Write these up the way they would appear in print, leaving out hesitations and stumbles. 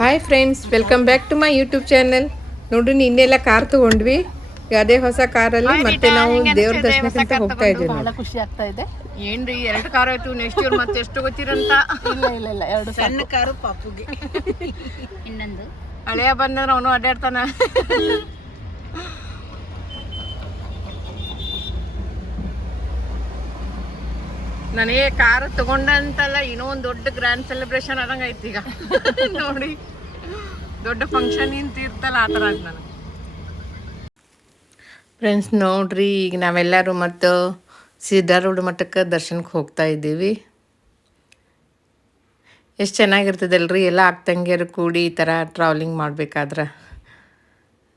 Hi friends, welcome back to my YouTube channel. ನೋಡ್ರಿ, ನಿನ್ನೆಲ್ಲ car ತಗೊಂಡ್ವಿ. ಈಗ ಅದೇ ಹೊಸ ಕಾರಲ್ಲಿ ಮತ್ತೆ ನಾವು ದೇವ್ರ ದರ್ಶನಕ್ಕಂತ ಹೋಗ್ತಾ ಇದ್ದೀವಿ. ಬಹಳ ಖುಷಿ ಆಗ್ತಾ ಇದೆ. ಏನ್ರಿ, 2 ಕಾರ್ ಆಯ್ತು. ನೆಕ್ಸ್ಟ್ ಇಯರ್ ಮತ್ತೆ ಎಷ್ಟು ಗೊತ್ತಿರಂತ. ಇಲ್ಲ 2 ಸಣ್ಣ ಕಾರು ಪಾಪುಗೆ. ಇನ್ನೊಂದು ಹಳೆಯ ಬಂದ್ರೆ ಅವನು ಅಡ್ಡಾಡ್ತಾನ. ನನಗೆ ಕಾರ್ ತಗೊಂಡಂತಲ್ಲ, ಇನ್ನೂ ಒಂದು ದೊಡ್ಡ ಗ್ರ್ಯಾಂಡ್ ಸೆಲೆಬ್ರೇಷನ್ ಆದಂಗೆ ಐತಿ ಈಗ. ನೋಡಿ, ದೊಡ್ಡ ಫಂಕ್ಷನ್ ಇರ್ತಲ್ಲ ಆ ಥರ ಆಯ್ತು ನನಗೆ. ಫ್ರೆಂಡ್ಸ್ ನೋಡ್ರಿ, ಈಗ ನಾವೆಲ್ಲರೂ ಮತ್ತು ಸಿದ್ಧಾರೂಢ ಮಠಕ್ಕೆ ದರ್ಶನಕ್ಕೆ ಹೋಗ್ತಾ ಇದ್ದೀವಿ. ಎಷ್ಟು ಚೆನ್ನಾಗಿರ್ತದಲ್ರಿ, ಎಲ್ಲ ಅಕ್ಕತಂಗಿಯರು ಕೂಡಿ ಈ ಥರ ಟ್ರಾವೆಲಿಂಗ್ ಮಾಡಬೇಕಾದ್ರೆ.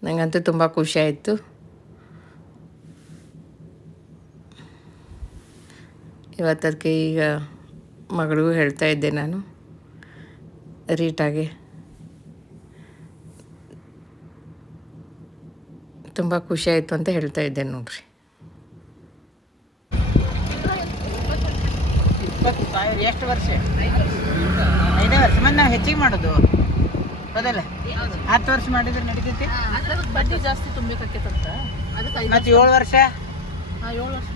ನನಗಂತೂ ತುಂಬ ಖುಷಿ ಆಯಿತು. ಇವತ್ತದಕ್ಕೆ ಈಗ ಮಗಳಿಗೂ ಹೇಳ್ತಾ ಇದ್ದೆ ನಾನು ರೀಟಾಗೆ. ತುಂಬ ಖುಷಿ ಆಯಿತು ಅಂತ ಹೇಳ್ತಾ ಇದ್ದೆ ನೋಡ್ರಿ. 20,000 ಎಷ್ಟು ವರ್ಷ? 5 ವರ್ಷ. ಮತ್ತೆ ನಾವು ಹೆಚ್ಚಿಗೆ ಮಾಡೋದು ಹೌದಲ್ಲ? 10 ವರ್ಷ ಮಾಡಿದ್ರೆ ನಡೀತೈತಿ. ಬಡ್ಡಿ ಜಾಸ್ತಿ ತುಂಬಬೇಕಾಕೈತಂತ ಅದಕ್ಕೆ ಮತ್ತೆ 7 ವರ್ಷ 7 ವರ್ಷ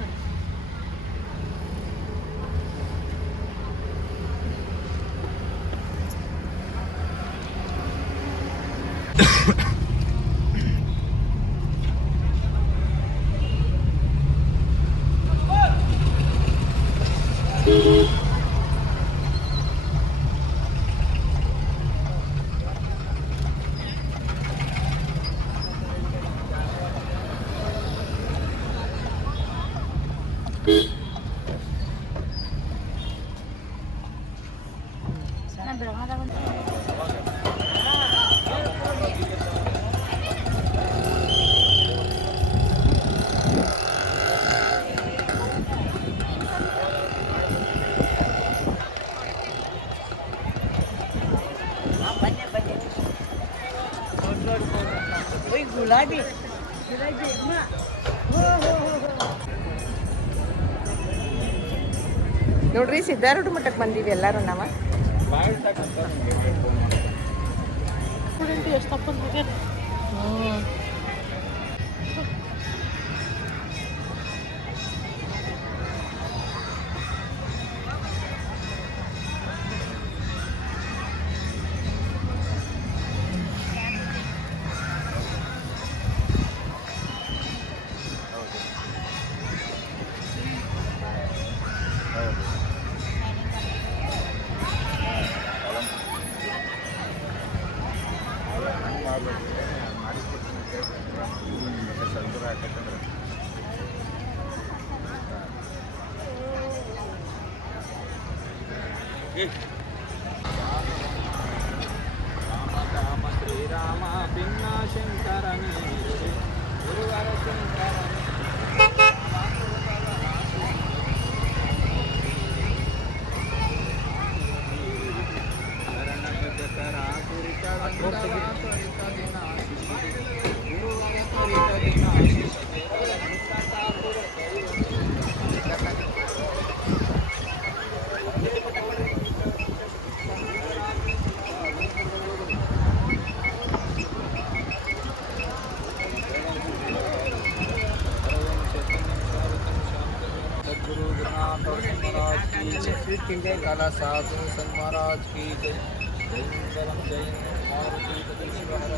ಗುಲಾಬಿ ನೋಡ್ರಿ, ಸಿದ್ಧಾರೂಢ ಮಠಕ್ಕೆ ಬಂದೀವಿ ಎಲ್ಲರೂ ನಾವು. ಎಷ್ಟಪ್ಪ ರಾಮ ಶ್ರೀರಾಮ ಭಿನ್ನ ಶಂಕರನೇ ಗುರುವರ काला साधु सन महाराज की जय। जय मारुति शिवहर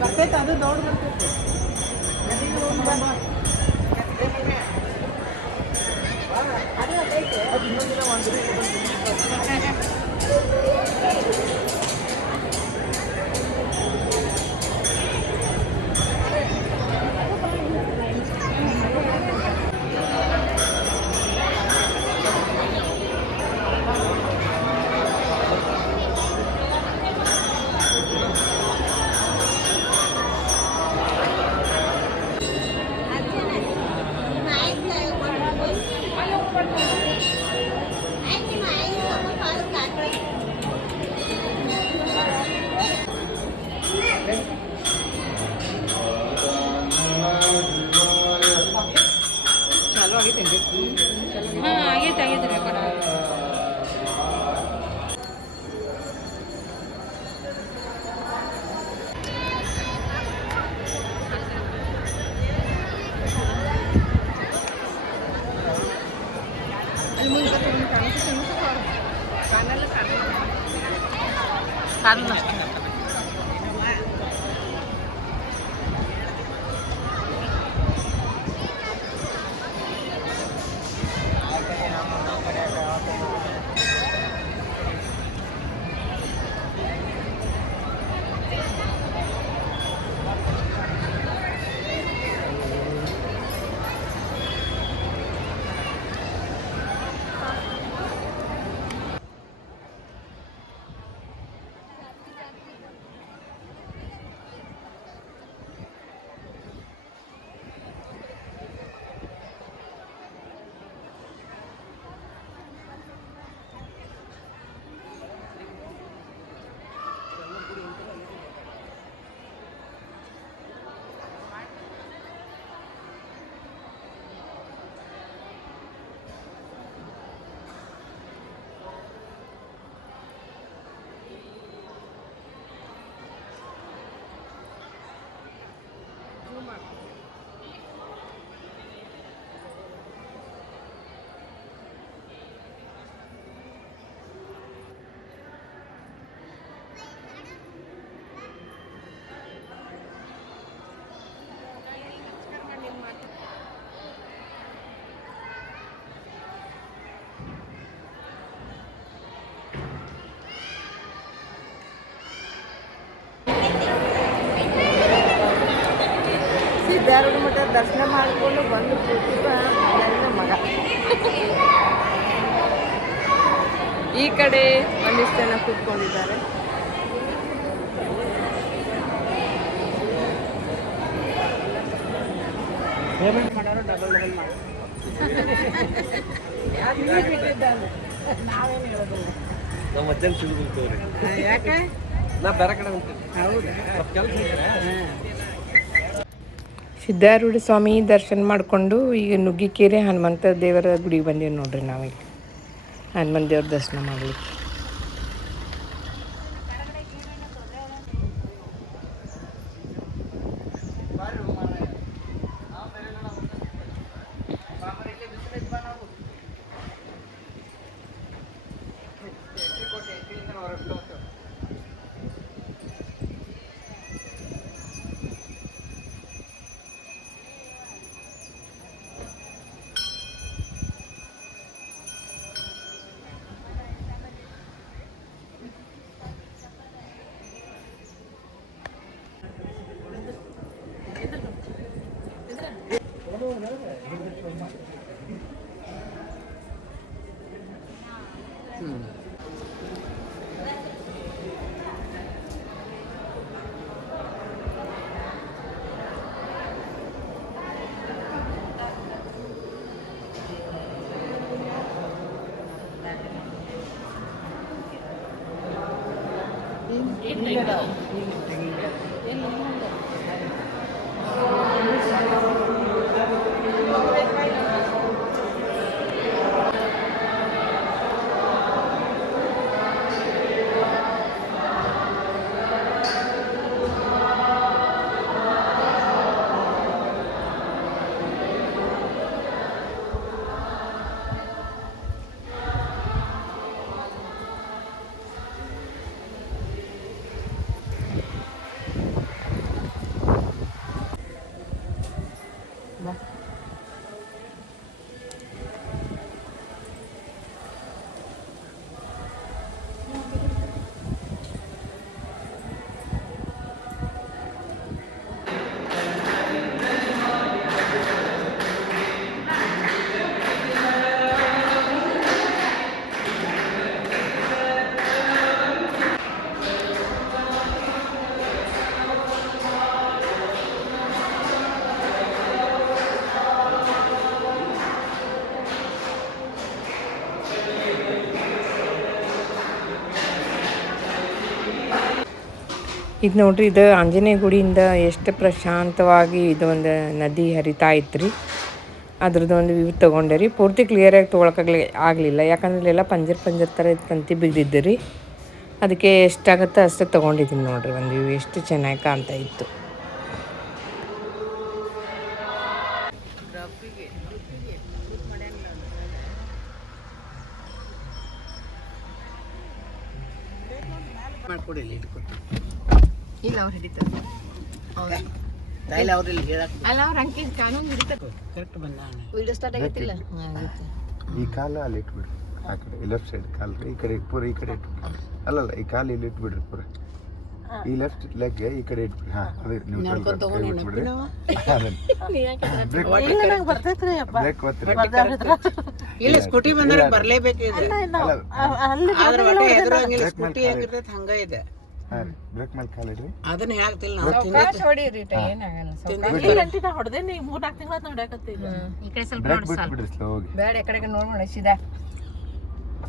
ಬರ್ತೈತೆ ಅದು ದೌಡ್ ಬರ್ತೈತೆ. ಚಾಲು ಆಗೈತೇನ್ರಿ? ಹಾಂ ಆಗೈತೆ ರೆಕಾರ್ಡ್. ಕಾನಲ್ಲ ಸಿದ್ಧಾರೂಢ ಮಠ ದರ್ಶನ ಮಾಡಿಕೊಂಡು ಬಂದು ಕೂತಿದ್ದ ನನ್ನ ಮಗ. ಈ ಕಡೆ ಒಂದಿಷ್ಟು ಜನ ಕೂತ್ಕೊಂಡಿದ್ದಾರೆ. ಪೇಮೆಂಟ್ ಮಾಡೋರು ಡಬಲ್ ಮಾಡೋರು. ನಾವೇನು ಹೇಳೋದಿಲ್ಲ. ನಾವು ಮಧ್ಯಾಹ್ನ ಸಿಗುತ್ತವ್ರಿ. ಯಾಕೆ? ನಾ ಬೇರೆ ಕಡೆ ಹೋಗ್ತೀನಿ. ಹೌದಾ? ಸ್ವಲ್ಪ ಕೆಲಸ ಇದೆ. ಸಿದ್ಧಾರೂಢ ಸ್ವಾಮಿ ದರ್ಶನ ಮಾಡಿಕೊಂಡು ಈಗ ನುಗ್ಗಿಕೆರೆ ಹನುಮಂತ ದೇವರ ಗುಡಿಗೆ ಬಂದೀವಿ ನೋಡ್ರಿ ನಾವೀಗ ಹನುಮಂತ ದೇವ್ರ ದರ್ಶನ ಮಾಡಲಿಕ್ಕೆ. ಇದು ನೋಡ್ರಿ, ಇದು ಆಂಜನೇಯ ಗುಡಿಯಿಂದ ಎಷ್ಟು ಪ್ರಶಾಂತವಾಗಿ ಇದು ಒಂದು ನದಿ ಹರಿತಾ ಇತ್ತು. ಅದ್ರದ್ದು ಒಂದು ವ್ಯೂ ತೊಗೊಂಡೆ ರೀ. ಪೂರ್ತಿ ಕ್ಲಿಯರಾಗಿ ಆಗಲಿಲ್ಲ, ಯಾಕಂದ್ರೆ ಇಲ್ಲೆಲ್ಲ ಪಂಜರ್ ಥರ ಇದು ಕಂತಿ ಬಿದ್ದಿದ್ದು ರೀ. ಅದಕ್ಕೆ ಎಷ್ಟಾಗತ್ತೆ ಅಷ್ಟು ತೊಗೊಂಡಿದ್ದೀನಿ ನೋಡ್ರಿ. ಒಂದು ವ್ಯೂ ಎಷ್ಟು ಚೆನ್ನಾಗಿ ಕಾಣ್ತಾ ಇತ್ತು. ಮಾಡ್ಕೊಡಿ ಇಲ್ಲಿ ಇಟ್ಕೊಡಿ. ಇಲ್ಲ ಅವ್ರು ಹಿಡಿತಾರೆ. ತಾಯಿಲ್ಲ ಅವ್ರಲ್ಲಿ ಹೇಳಕ್ಕೆ ಅಲ್ಲ ಅವ್ರು ಅಂಕಿ ಕಾನೂನು ಹಿಡಿತಾರೆ. ಕರೆಕ್ಟ್ ಬಂದ ವಿಡಿಯೋ ಸ್ಟಾರ್ಟ್ ಆಗೈತಿಲ್ಲ. ಈ ಕಾಲ ಅಲ್ಲಿ ಇಟ್ಬಿಡ್ರಿ, ಆ ಕಡೆ ಲೆಫ್ಟ್ ಸೈಡ್ ಕಾಲು ಈ ಕಡೆ ಪೂರ ಈ ಕಡೆ ಇಟ್ಬಿಡ್ರಿ. ಅಲ್ಲಲ್ಲ, ಈ ಕಾಲು ಇಲ್ಲಿ ಇಟ್ಬಿಡ್ರಿ ಪೂರ. ಈ ಲೆಫ್ಟ್ ಲೆಗ್ ಈ ಕಡೆ ಇಟ್ಬಿಡ್ರಿ. ಹಾ, ಅದೇ ನ್ಯೂಟ್ರಲ್ ಬಿಟ್ಬಿಡ್ರಿ. ಬ್ರೇಕ್ ಒತ್ತಿರಿ. ಇಲ್ಲ ಸ್ಕೂಟಿ ಬಂದ್ರೆ ಬರ್ಲೇಬೇಕು. ಸ್ಕೂಟಿ ಹೆಂಗಿರ್ತೈತೆ ಹಂಗ ಇದೆ. ಬ್ರೇಕ್ ಮೇಲೆ ಕಾಲು ಇಡ್ರಿ. ಅದನ್ನ ಹೇಳ್ತಿಲ್ಲ ಬ್ರೇಕ್ ಬಿಟ್ಬಿಡ್ರಿ ಸ್ಲೋ ಹೋಗಿ. ಬೇಡ ಈ ಕಡೆಗೆ ನೋಡ್ಬೇಡ, ಸೀದಾ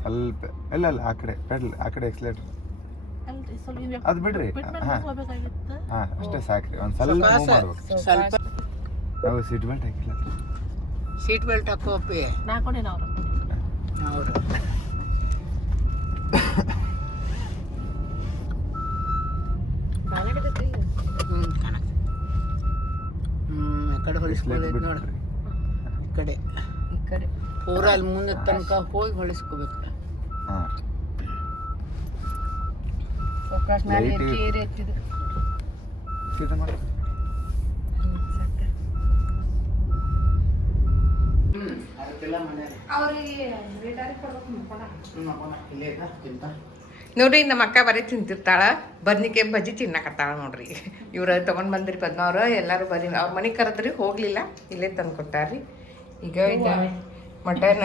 ಸ್ವಲ್ಪ ಇಲ್ಲ ಆ ಕಡೆ ಪೆಡಲ್, ಆ ಕಡೆ ಎಕ್ಸಲೇಟರ್ ಅದು ಬಿಡ್ರಿ. ಹಾ ಅಷ್ಟೇ ಸಾಕ್ರಿ. ಒಂದ್ ಸ್ವಲ್ಪ ಮೂವ್ ಮಾಡ್ಬೇಕು. ಸ್ವಲ್ಪ ನಾವು ಸೀಟ್ ಬೆಲ್ಟ್ ಹಾಕಿಲ್ಲ. ಸೀಟ್ ಬೆಲ್ಟ್ ಹಾಕೋಪಿ ಹೌದು. ಕಡೆ ಹೊಲಿಸ್ಕೊಳ್ಳೋದು ನೋಡಿ. ಈ ಕಡೆ ಪೂರ ಅಲ್ಲಿ ಮುಂದೆ ತನಕ ಹೋಗಿ ಹೊಲಿಸ್ಕೋಬೇಕು. ಹಾ ಫೋಕಸ್ ಮೇಲೆ ಏರಿ ಎತ್ತಿದೆ. ಸೀದಾ ಮಾಡಿ. ಅದಕ್ಕೆಲ್ಲ ಮನೆ ನೋಡ್ರಿ, ನಮ್ಮ ಅಕ್ಕ ಬರೀ ತಿಂತಿರ್ತಾಳ. ಬದ್ನಿಕಾಯಿ ಬಜ್ಜಿ ತಿನ್ನಕತ್ತಾಳ ನೋಡ್ರಿ. ಇವ್ರ ತೊಗೊಂಡ್ ಬಂದ್ರಿ ಪದ್ಮವ್ರು ಎಲ್ಲರೂ ಬರೀ ಅವ್ರ ಮನೆಗೆ ಕರೆದ್ರಿ, ಹೋಗ್ಲಿಲ್ಲ, ಇಲ್ಲೇ ತಂದು ಕೊಟ್ಟಾರ್ರಿ. ಈಗ ಮಟನ್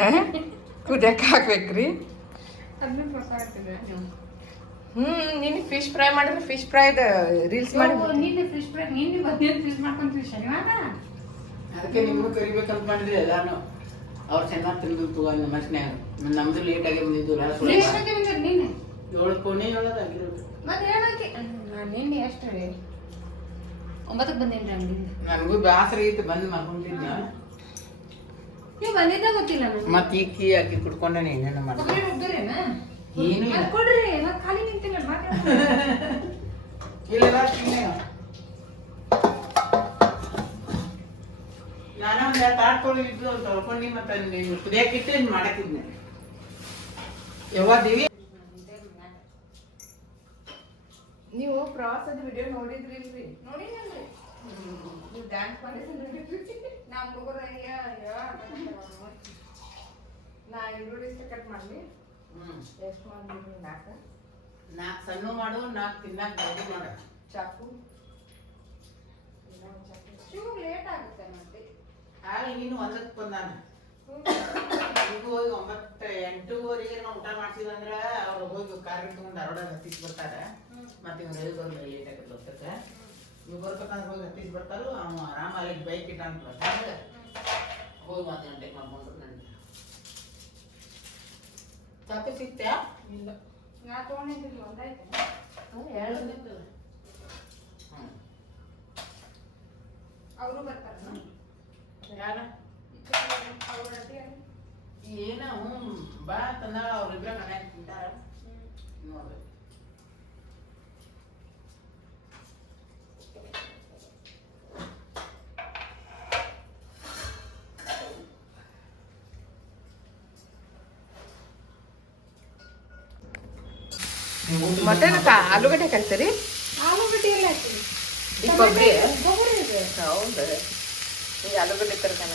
ಕುದಿಯಕ್ಕೆ ಹಾಕ್ಬೇಕ್ರಿ. ನೀನು ಫಿಶ್ ಫ್ರೈ ಮಾಡಿದ್ರೆ ಫಿಶ್ ಫ್ರೈದ ರೀಲ್ಸ್ ಮಾಡಿ. ಅದಕ್ಕೆ ನಿಮ್ಮನ್ನು ಕರಿಬೇಕಂತ ಮಾಡಿದ್ರಿ ಎಲ್ಲಾನು. ಅವ್ರು ಚೆನ್ನಾಗಿ ತಿಂದು ತಗೊಂಡು ಮನ್ಸಿನ್ಯಾಗ. ನಮ್ದು ಲೇಟಾಗಿ ಬಂದಿದ್ದು 7 ಕೋಣೆ ಹೇಳೋದಾಗಿರೋದು. ನನಗೂ ಬೇಸರ ಐತಿ, ಬಂದು ಮಲ್ಕೊಂಡಿದ್ದ. ಮತ್ತೆ ಈ ಕೀ ಹಾಕಿ ಕುಡ್ಕೊಂಡೆ ಏನೇನು ಮಾಡ್ತಾರೆ ಏನು ಇಲ್ಲ. ನಾನು ಒಂದು ತಾಟ್ಕೊಂಡಿದ್ದು ಅಂತ ತೊಳ್ಕೊಂಡು ಮತ್ತೆ ಕುದಿಯಾಕಿಟ್ಟು ಇನ್ನು ಮಾಡಕ್ಕಿದ್ನೆ. ಯಾವ್ದಿವಿ ನೀವು ಪ್ರವಾಸದ ವಿಡಿಯೋ ನೋಡಿದ್ರಿ ಇಲ್ರಿ? ನೋಡಿದ್ರಿ ನೀವು ಡ್ಯಾನ್ಸ್ ಮಾಡಿದ್ರಿ. ನಮ್ಮ ಹುಡುಗರು ನಾ ಈರುಳ್ಳಿ ಕಟ್ ಮಾಡಿ ಎಷ್ಟು ಮಾಡಿದ್ರಿ? 4 ಸಣ್ಣ ಮಾಡು, 4 ತಿನ್ನಾಕ ರೆಡಿ ಮಾಡು. ಚಾಕು ಲೇಟ್ ಆಗುತ್ತೆ ಮತ್ತೆ. ಆಗ ನೀನು 1ಕ್ಕೆ ಬಂದಾನ. ಈಗ ಹೋಗಿ 8:30 ನಾವು ಊಟ ಮಾಡ್ಸಿದಂದ್ರೆ ಅವ್ರು ಹೋಗಿ ಕಾರ್ ತಗೊಂಡು ಧಾರವಾಡ ಹತ್ತಿಸಿ ಬರ್ತಾರೆ. ಮತ್ತೆ ಇವ್ರು ಎಲ್ಲಿ ಬಂದು ಲೇಟ್ ಆಗತ್ತೆ ಹೋಗ್ತಕ್ಕೆ. ನೀವು ಬರ್ಬೇಕಂದ್ರೆ ಹೋಗಿ ಹತ್ತಿಸಿ ಬರ್ತಾರೋ ಅವ ಆರಾಮ ಅಲ್ಲಿಗೆ ಬೈಕ್ ಇಟ್ಟ ಅಂತ ಬರ್ತಾರೆ. ಹೋಗಿ 1 ಗಂಟೆಗೆ ಮಾಡ್ಕೊಂಡು ನನಗೆ ಚಾಕು ಸಿಗ್ತ್ಯಾ? ಇಲ್ಲ, ನಾ ತೊಗೊಂಡಿದ್ದಿಲ್ಲ, ಒಂದಾಯ್ತು. ಅವರು ಬರ್ತಾರ ಯಾರ ಏನ ಬಾ ತಂದಾಳ. ಅವ್ರಿಬ್ರ ಮನ್ಯಾಗ ತಿಂತಾರ ನೋಡ್ರಿ. ಮಟನ್ ಆಲೂಗಡ್ಡೆ ಕಲ್ತೀರಿ? ಆಲೂಗಡ್ಡೆ ಎಲ್ಲ ಹಾಕಿ ಈ ಕೊಬ್ಬರಿ ಗೊಬ್ಬರ ಇದೆ. ಹೌದು, ಈಗ ಆಲೂಗಡ್ಡೆ ತರಕಾರಿ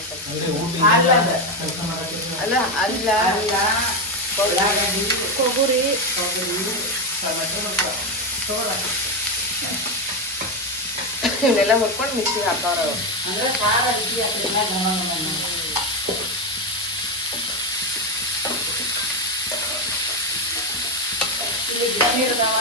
ಅಲ್ಲ ಅಲ್ಲ ಅಲ್ಲ ಅಲ್ಲ ಕೊಬ್ಬರಿ ಇವನ್ನೆಲ್ಲ ಹುರ್ಕೊಂಡು ಮಿಕ್ಸಿಗೆ ಹಾಕವ್ರ. ಅಂದ್ರೆ ಖಾರ ಅಡಿಕೆ ಹಾಕಿಲ್ಲ ಇಲ್ಲಿ ಬಿಸಿನೀರ್ದಾವ.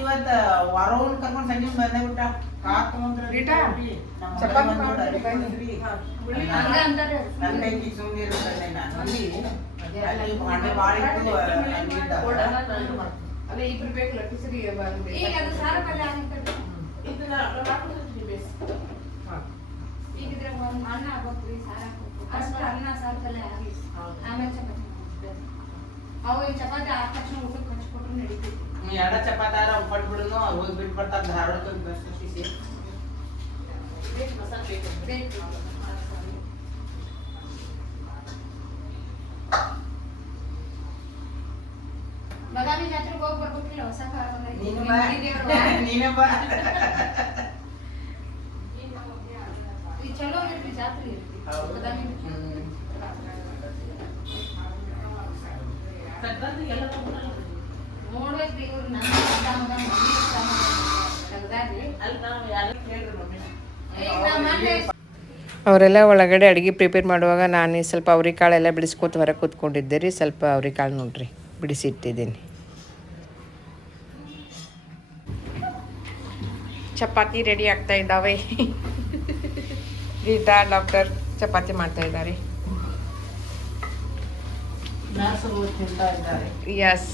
ಇವತ್ತ ವಾರವನ್ ಕರ್ಕೊಂಡು ಸಂಜೆ ಬಂದೇ ಬಿಟ್ಟ ಕಾರ್ ತಗೊಂಡ್ರೆ ರೀಟಾ, ನಮ್ಮ ಚಪಾತಿ ಮಗ ಬಂದ್ಬಿಡ, ಮಾಡ್ಬಿಟ್ಟು ಅದೇ ಬಂದ್ಬಿಡಿ. ನನ್ನ ಕೈಗೆ ಸುಮ್ಮನಿರುತ್ತಂದೆ ನಾನು ಅಲ್ಲಿ ಭಾಂಡೆ ಭಾಳ ಇತ್ತು ಅಲ್ಲಿ ಇದ್ದಾಗ. ಅದೇ ಇಬ್ರು ಬೇಕು ಲಟ್ಟಿಸ್ರಿ ಈಗ ಅದು ಸಾರ ಪಲ್ಯ ಆಗಿರ್ತದೆ. ಇದನ್ನ ಮಾಡ್ಕೊಡ್ತೀನಿ ಬೇಸ್. ಈಗ ಇದ್ರಾಗ ಒಂದು ಅನ್ನ ಹಾಕ್ಬೇಕು, ಸಾರ ಹಾಕ್ಬೇಕು. ಅಷ್ಟು ಅನ್ನ ಸಾರು ಪಲ್ಯ ಆಗಲಿ. ಆಮೇಲೆ ಚಪಾತಿ ಮಾಡ್ಬೇಕು. ಅವು ಈ ಚಪಾತಿ ಆದ ತಕ್ಷಣ ಊಟಕ್ಕೆ ಹಚ್ಕೊಟ್ರು ನಡೀತೈತಿ. ಎರಡ ಚಪಾತಾರ ಉಪ್ಪಟ್ಟು ಬಿಡುನು ಹೋಗಿ ಬಿಟ್ಟು ಬರ್ತಾರೆ ಧಾರವಾಡಕ್ಕೆ ಬಸ್ ಶಿಸಿ ಬೇಕು. ಬದಾಮಿ ಜಾತ್ರೆಗೆ ಹೋಗಿ ಬರ್ಬೇಕಿಲ್ಲ ಹೊಸ ಕಾರ ಬಂದೈತಿ. ನೀನು ನಿಮ್ಮ ಬಾ ಮನೆ ದೇವ್ರು ಬಾ. ನೀನೇ ಬಾ. ಈ ಚಲೋ ಇರ್ತಿ ಜಾತ್ರೆ ಇರ್ತಿ ಬದಾಮಿ. ನೋಡ್ಬೇಕು ಇವ್ರು ನನ್ನ ತೆಗ್ದಾರ್ರಿ. ಈಗ ನಾ ಮೊನ್ನೆ ಅವರೆಲ್ಲ ಒಳಗಡೆ ಅಡುಗೆ ಪ್ರಿಪೇರ್ ಮಾಡುವಾಗ ನಾನು ಸ್ವಲ್ಪ ಅವ್ರಿಕಾಳೆಲ್ಲ ಬಿಡಿಸ್ಕೊತ ಹೊರಗೆ ಕೂತ್ಕೊಂಡಿದ್ದೆ ರೀ. ಸ್ವಲ್ಪ ಅವ್ರಿಕಾಳು ನೋಡ್ರಿ ಬಿಡಿಸಿಟ್ಟಿದ್ದೀನಿ. ಚಪಾತಿ ರೆಡಿ ಆಗ್ತಾ ಇದ್ದಾವೆ. ರೀಟಾ ಡಾಕ್ಟರ್ ಚಪಾತಿ ಮಾಡ್ತಾ ಇದ್ದಾರೆ. ನರ್ಸರು ತಿಂತಾ ಇದ್ದಾರೆ. ಎಸ್.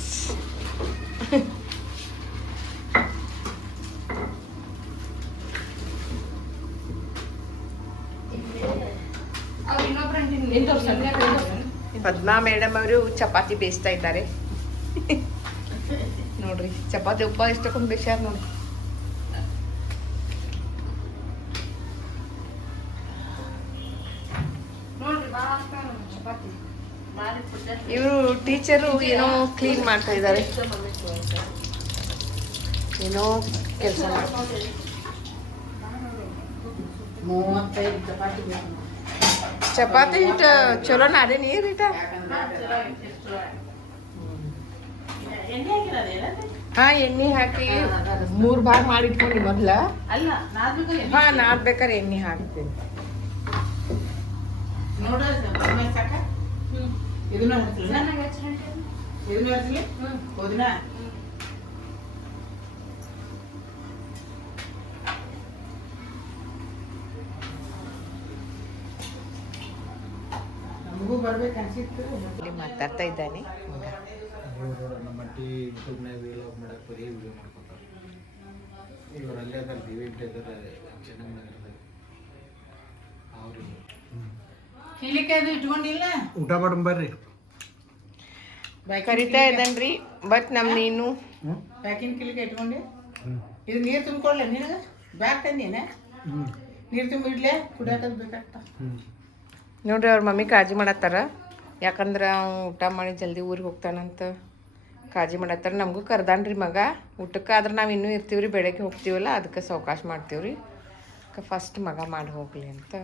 ಅವ್ರು ಇನ್ನೊಬ್ರು ಪದ್ಮಾ ಮೇಡಮ್ ಅವರು ಚಪಾತಿ ಬೇಯಿಸ್ತಾ ಇದ್ದಾರೆ. ನೋಡ್ರಿ ಚಪಾತಿ ಉಪ್ಪ ಎಷ್ಟಕ್ಕೊಂದು ಬೇಸಾರ ನೋಡಿ. ನೋಡ್ರಿ ಭಾಳ ಆಗ್ತಾವ ಚಪಾತಿ. ಇವರು ಟೀಚರು ಏನೋ ಕ್ಲೀನ್ ಮಾಡ್ತಾ ಇದ್ದಾರೆ. ಏನೋ ಕೆಲಸ 35 ಚಪಾತಿ ಬೇಕು. ಚಪಾತಿ ಹಿಟ್ಟು ಚಲೋ ನಾರೇ ನೀರು ಹಿಟ್ಟ. ಎಣ್ಣೆ ಹಾಕಿರೋದೇನ? ಹಾ ಎಣ್ಣೆ ಹಾಕಿ 3 ಭಾಗ ಮಾಡಿಟ್ಕೊಂಡು ಮೊದ್ಲ. ಅಲ್ಲ ನಾದ್ಬೇಕು. ಹಾ ನಾದ್ಬೇಕಾರೆ ಎಣ್ಣೆ ಹಾಕ್ತೀನಿ. ನೋಡ ಸಾಕ. ಇದನ್ನ ಹಚ್ಚಿಲ್ಲ. ಚೆನ್ನಾಗಿ ಹಚ್ಚಿರಿ. ಇದನ್ನ ಹಚ್ಚಲಿ. ಹೋದ್ನ ನಮಗೂ ಬರ್ಬೇಕು ಅನ್ಸಿತ್ತು. ಇಲ್ಲಿ ಮಾತಾಡ್ತಾ ಇದ್ದಾನೆ ಮಗ. ಇವರು ನಮ್ಮ ಟಿ ಯೂಟ್ಯೂಬ್ನಾಗ ವೀಲಾಗ್ ಮಾಡಕ್ಕೆ ಬರೀ ವಿಡಿಯೋ ಮಾಡ್ಕೊತಾರೆ. ಇವ್ರು ಅಲ್ಲೇ ಅದಾರ ದಿವೇಟ್ ಇದ್ದಾರೆ ಚೆನ್ನೈನಗರದಾಗ. ಅವ್ರಿಗೆ ಕೀಲಿಕಾಯಿ ಅದು ಇಟ್ಕೊಂಡಿಲ್ಲ. ಊಟ ಮಾಡೋಣ ಬರ್ರಿ. ಕರಿತಾ ಇದ್ದಾನ್ರಿ. ಬಟ್ ನಮ್ದು ಇನ್ನು ಪ್ಯಾಕಿಂಗ್ ಕೀಲಿಕಾಯಿ ಇಟ್ಕೊಂಡೆ. ಇದು ನೀರು ತುಂಬಿಕೊಳ್ಳೆ ನಿನಗೆ ಬ್ಯಾಗ್ ತಂದೇನೆ. ನೀರು ತುಂಬಿ ಇಡ್ಲೆ ಕುಡಿಯೋದು ಬೇಕಾಗ್ತಾ. ನೋಡ್ರಿ ಅವ್ರ ಮಮ್ಮಿ ಕಾಳಜಿ ಮಾಡತ್ತಾರ. ಯಾಕಂದ್ರೆ ಅವ್ನು ಊಟ ಮಾಡಿ ಜಲ್ದಿ ಊರಿಗೆ ಹೋಗ್ತಾನಂತ ಕಾಳಜಿ ಮಾಡತ್ತಾರ. ನಮಗೂ ಕರ್ದಾನ್ರಿ ಮಗ ಊಟಕ್ಕೆ. ಆದ್ರೆ ನಾವು ಇನ್ನೂ ಇರ್ತೀವ್ರಿ, ಬೆಳಗ್ಗೆ ಹೋಗ್ತೀವಲ್ಲ ಅದಕ್ಕೆ ಸಾವಕಾಶ ಮಾಡ್ತೀವ್ರಿ. ಫಸ್ಟ್ ಮಗ ಮಾಡಿ ಹೋಗಲಿ ಅಂತ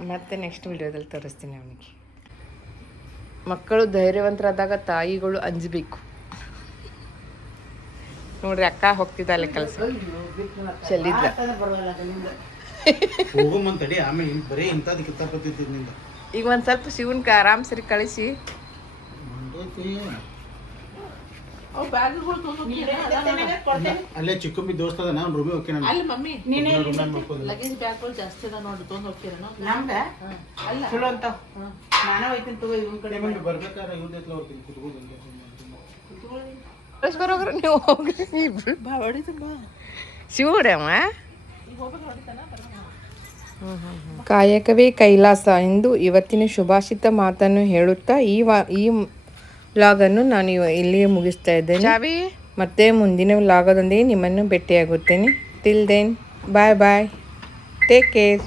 ಮತ್ತೆ ನೆಕ್ಸ್ಟ್ ವಿಡಿಯೋದಲ್ಲಿ ತೋರಿಸ್ತೀನಿ ಅವನಿಗೆ. ಮಕ್ಕಳು ಧೈರ್ಯವಂತರಾದಾಗ ತಾಯಿಗಳು ಅಂಜಬೇಕು. ನೋಡ್ರಿ ಅಕ್ಕ ಹೋಗ್ತಿದ್ದಾಳೆ ಕೆಲಸ ಚೆಲ್ಲಿದ್ದ. ಬರೋಲ್ಲ ಅಲ್ಲಿಂದ ಹೋಗಮಂತಡಿ ಆಮೇಲೆ ಬರೀ ಇಂಥದ್ದು ಕಿತ್ತಾಪತ್ತಿದ್ದ. ಈಗ ಒಂದು ಸ್ವಲ್ಪ ಶಿವನ್ಗೆ ಆರಾಮ್ ಸರಿ ಕಳಿಸಿ. ಅಲ್ಲೇ ಚಿಕ್ಕಮ್ಮಿ ದೋಸ್ತ ಅದ ನಾನು ರೂಮಿ ಹೋಗ್ತೀನಿ. ಅಲ್ಲಿ ಮಮ್ಮಿ ನೀನೇ ಲಗೇಜ್ ಬ್ಯಾಗ್ಗಳು ಜಾಸ್ತಿ ಅದ ನೋಡಿ ತೊಗೊಂಡು ಹೋಗ್ತೀರೇನೋ. ನಮ್ದ ಅಲ್ಲ ಚಲೋ ಅಂತ ನಾನೇ ಹೋಯ್ತೀನಿ ತಗೋ ಇವನ್ ಕಡೆ ನಿಮಗೆ ಬರ್ಬೇಕಾದ್ರೆ ಇವ್ರದೆಲ್ಲ ಹೋಗ್ತೀನಿ ಕುತ್ಕೊಂಡು ಬರೋಗ್ರ ನೀವು ಹೋಗ್ರಿ ಇಬ್ರು. ಶಿವ ಹೊಡ್ಯವ. ಕಾಯಕವೇ ಕೈಲಾಸ ಎಂದು ಇವತ್ತಿನ ಶುಭಾಷಿತ ಮಾತನ್ನು ಹೇಳುತ್ತಾ ಈ ವ್ಲಾಗನ್ನು ನಾನು ಇಲ್ಲಿಯೇ ಮುಗಿಸ್ತಾ ಇದ್ದೇನೆ. ಮತ್ತೆ ಮುಂದಿನ ವ್ಲಾಗದೊಂದಿಗೆ ನಿಮ್ಮನ್ನು ಭೇಟಿಯಾಗುತ್ತೇನೆ. ಟಿಲ್ ದೆನ್ ಬಾಯ್ ಬಾಯ್, ಟೇಕ್ ಕೇರ್.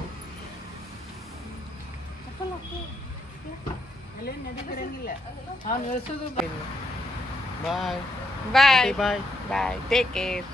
ಬಾಯ್ ಬಾಯ್ ಬಾಯ್, ಟೇಕ್ ಕೇರ್.